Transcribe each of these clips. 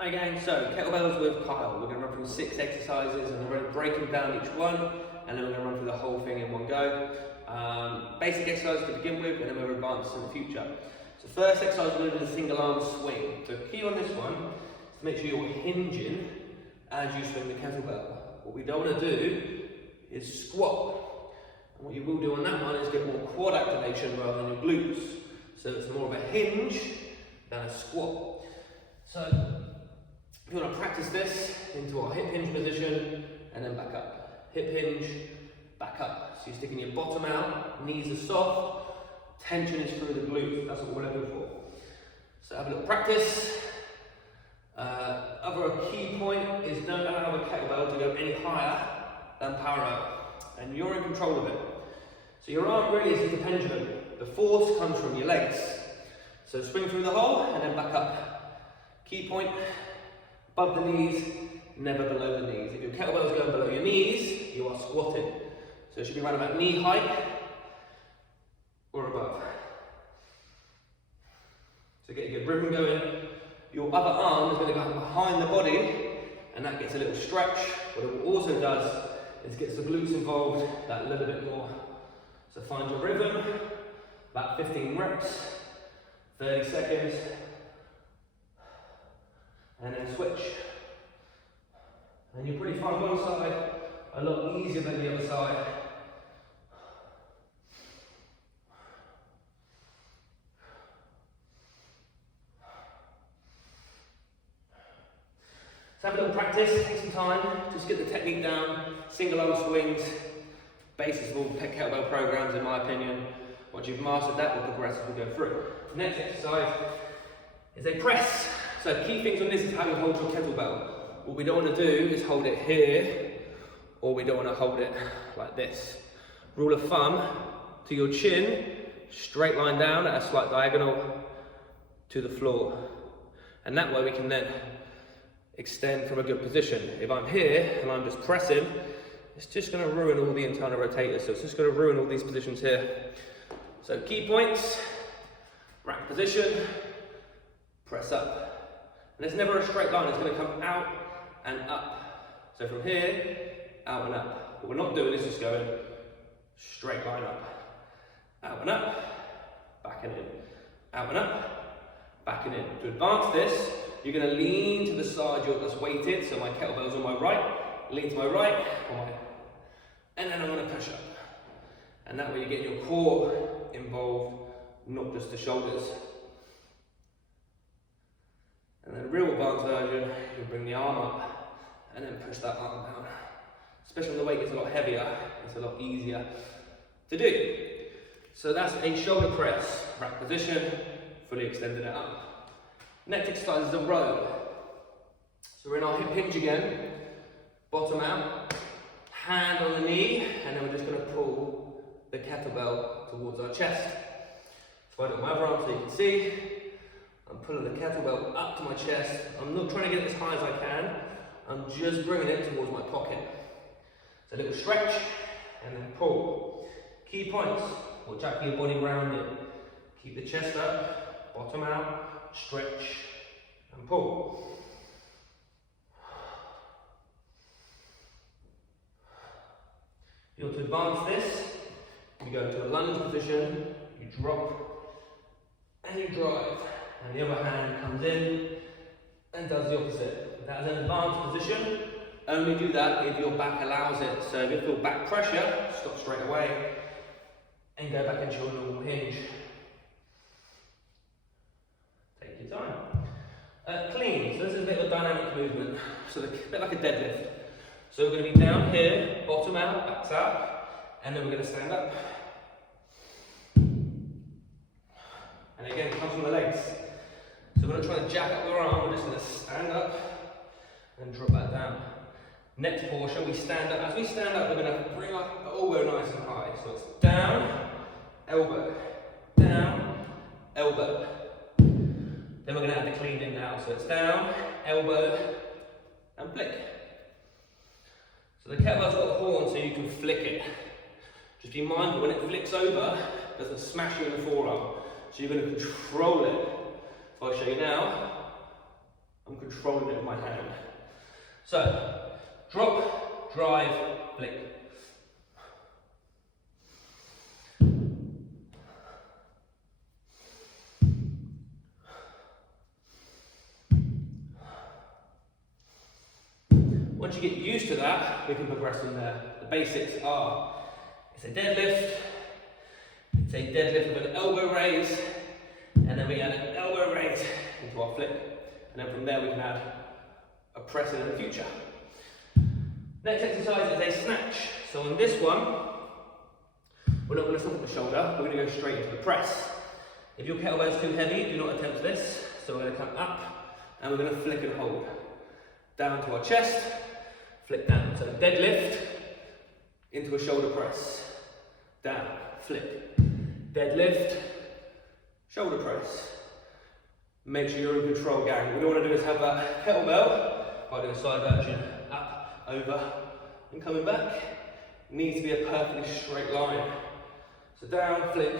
Hi gang, so kettlebells with Kyle. We're going to run through 6 exercises and we're going to break them down each one and then we're going to run through the whole thing in one go. Basic exercises to begin with and then we'll advance in the future. So first exercise we're going to do the single arm swing. So key on this one is to make sure you're hinging as you swing the kettlebell. What we don't want to do is squat. And what you will do on that one is get more quad activation rather than your glutes. So it's more of a hinge than a squat. So if you want to practice this into our hip hinge position and then back up. Hip hinge, back up. So you're sticking your bottom out, knees are soft, tension is through the glutes. That's what we're looking for. So have a little practice. Other key point is don't allow the kettlebell to go any higher than parallel. And you're in control of it. So your arm really is like a pendulum. The force comes from your legs. So swing through the hole and then back up. Key point. Above the knees, never below the knees. If your kettlebell is going below your knees, you are squatting. So it should be around about knee height or above. So get a good rhythm going. Your other arm is going to go behind the body and that gets a little stretch. What it also does is gets the glutes involved that little bit more. So find your rhythm, about 15 reps, 30 seconds. And then switch. And you'll probably find one side a lot easier than the other side. So have a little practice, take some time, just get the technique down, single arm swings, basis of all kettlebell programs in my opinion. Once you've mastered that, we'll progress as we go through. The next exercise is a press. So key things on this is how you hold your kettlebell. What we don't want to do is hold it here, or we don't want to hold it like this. Rule of thumb, to your chin, straight line down at a slight diagonal to the floor. And that way we can then extend from a good position. If I'm here and I'm just pressing, it's just going to ruin all the internal rotators. So it's just going to ruin all these positions here. So key points, rack position, press up. And it's never a straight line, it's going to come out and up. So from here, out and up. What we're not doing is just going straight line up. Out and up, back and in. Out and up, back and in. To advance this, you're going to lean to the side that's weighted, so my kettlebell's on my right, lean to my right, and then I'm going to push up. And that way you get your core involved, not just the shoulders. And then the real advanced version, you bring the arm up and then push that arm down. Especially when the weight gets a lot heavier, it's a lot easier to do. So that's a shoulder press, rack position, fully extended it up. Next exercise is a row. So we're in our hip hinge again, bottom out, hand on the knee, and then we're just going to pull the kettlebell towards our chest. So I do my other arm so you can see. I'm pulling the kettlebell up to my chest. I'm not trying to get it as high as I can. I'm just bringing it towards my pocket. So a little stretch and then pull. Key points. Watch out for your body rounded. Keep the chest up, bottom out, stretch and pull. If you want to advance this, you go into a lunge position, you drop and you drive. And the other hand comes in and does the opposite. That is an advanced position. Only do that if your back allows it. So if you feel back pressure, stop straight away and go back into your normal hinge. Take your time. Clean. So this is a bit of a dynamic movement. So a bit like a deadlift. So we're going to be down here, bottom out, backs out, and then we're going to stand up. And again, it comes from the legs. So we're going to try to jack up our arm, we're just going to stand up and drop that down. Next portion, we stand up. As we stand up, we're going to bring our elbow nice and high. So it's down, elbow, down, elbow. Then we're going to add the clean in now. So it's down, elbow, and flick. So the kettlebell's got a horn so you can flick it. Just be mindful when it flicks over, it doesn't smash you in the forearm. So you're going to control it. So I'll show you now. I'm controlling it with my hand. So, drop, drive, flick. Once you get used to that, we can progress from there. The basics are, it's a deadlift with an elbow raise, and then we add an elbow raise into our flip. And then from there we can add a press in the future. Next exercise is a snatch. So on this one, we're not going to stop at the shoulder, we're going to go straight into the press. If your kettlebell is too heavy, do not attempt this. So we're going to come up, and we're going to flick and hold. Down to our chest, flick down. So deadlift into a shoulder press. Down, flick. Deadlift, shoulder press. Make sure you're in control, gang. What we want to do is have that kettlebell, by doing a side version, up, over, and coming back. It needs to be a perfectly straight line. So down, flick,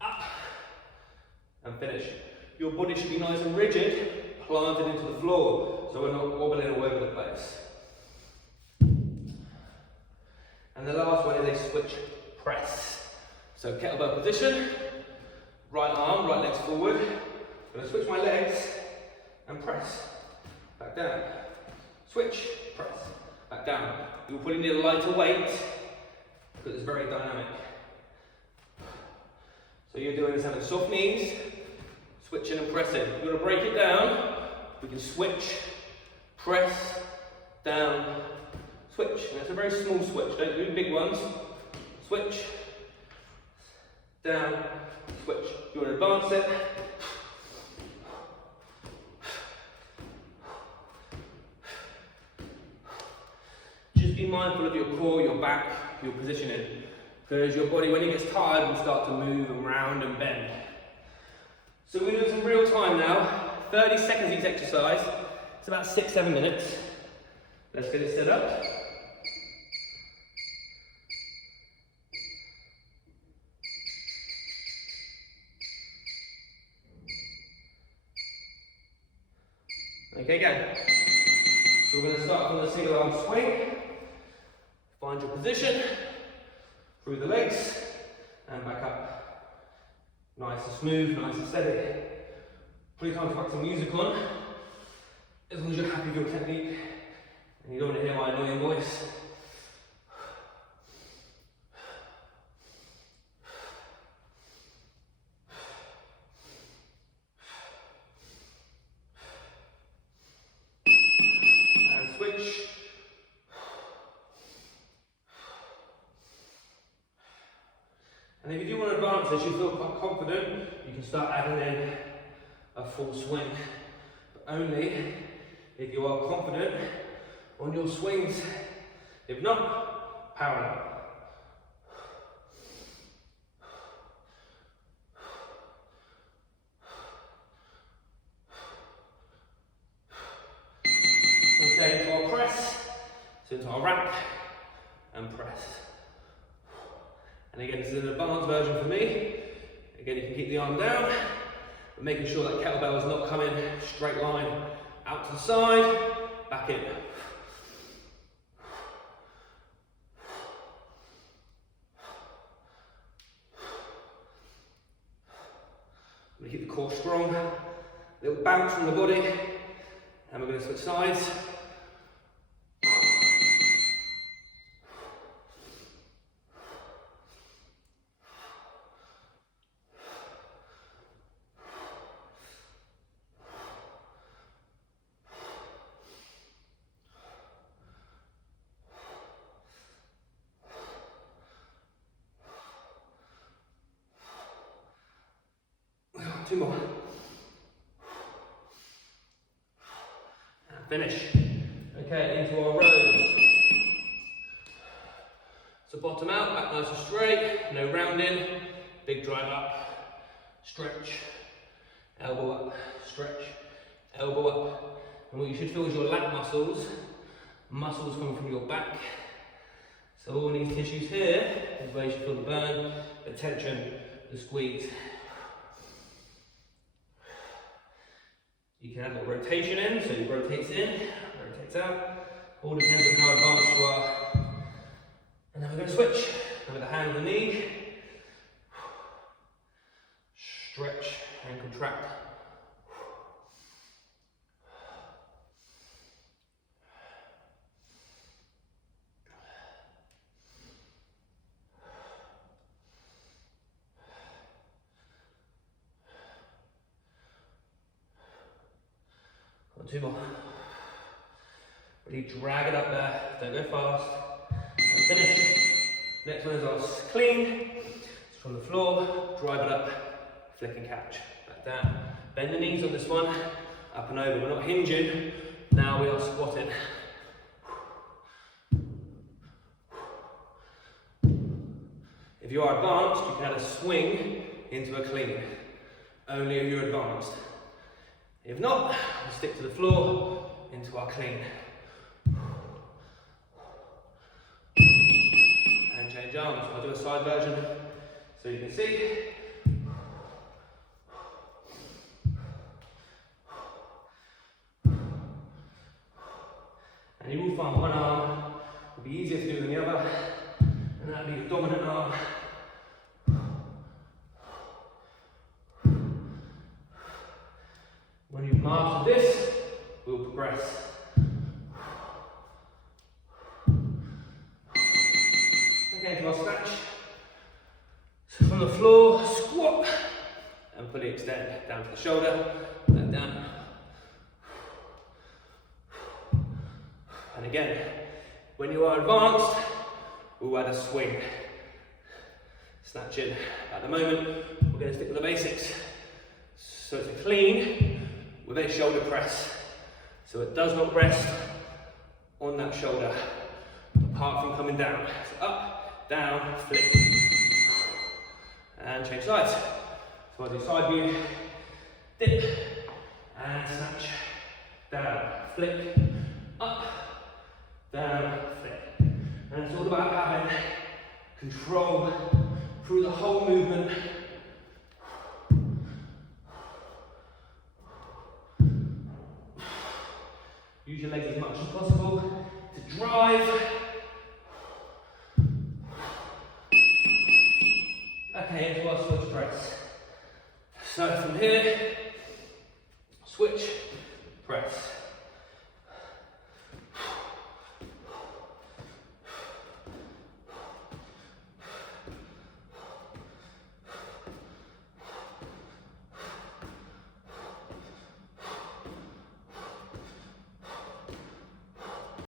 up, and finish. Your body should be nice and rigid, planted into the floor, so we're not wobbling all over the place. And the last one is a switch press. So kettlebell position, right arm, right legs forward. I'm going to switch my legs and press. Back down. Switch, press, back down. You'll probably need a lighter weight because it's very dynamic. So you're doing this having soft knees, switching and pressing. You're going to break it down. We can switch, press, down, switch. And it's a very small switch, don't do big ones. Switch, down, switch. You want to advance it. Just be mindful of your core, your back, your positioning. Because your body, when it gets tired, will start to move and round and bend. So we're doing some real time now. 30 seconds each exercise. It's about 6-7 minutes. Let's get it set up. Okay, go. So we're going to start from the single arm swing. Find your position, through the legs, and back up. Nice and smooth, nice and steady. Pretty time to put some music on, as long as you're happy with your technique, and you don't want to hear my annoying voice. And switch. And if you do want to advance this, you feel quite confident, you can start adding in a full swing. But only if you are confident on your swings. If not, parallel. Okay, into our press, so into our wrap and press. And again, this is an advanced version for me. Again, you can keep the arm down, but making sure that kettlebell is not coming straight line out to the side, back in. I'm going to keep the core strong, a little bounce from the body, and we're going to switch sides. Two more. And finish. Okay, into our rows. So bottom out, back nice and straight, no rounding, big drive up, stretch, elbow up, stretch, elbow up. And what you should feel is your lat muscles coming from your back. So all these tissues here is where you should feel the burn, the tension, the squeeze. You can add a little rotation in, so it rotates in, rotates out. All depends on how advanced you are. And then we're going to switch. And with the hand on the knee, stretch and contract. Two more. Really drag it up there, don't go fast. And finish. Next one is our clean. It's from the floor, drive it up, flick and catch. Back down. Bend the knees on this one, up and over. We're not hinging, now we are squatting. If you are advanced, you can add a swing into a clean. Only if you're advanced. If not, we stick to the floor into our clean. And change arms. I'll do a side version so you can see. And you will find one arm will be easier to do than the other, and that'll be your dominant arm. When you've mastered this, we'll progress. Okay, to our snatch. So from the floor, squat, and fully extend down to the shoulder, and down. And again, when you are advanced, we'll add a swing. Snatch in. At the moment, we're going to stick with the basics. So it's a clean with a shoulder press. So it does not rest on that shoulder, apart from coming down. So up, down, flick. And change sides. So I do side view, dip, and snatch, down, flick, up, down, flick. And it's all about having control through the whole movement. Use your legs as much as possible to drive. Okay, into our switch press. So from here, switch, press.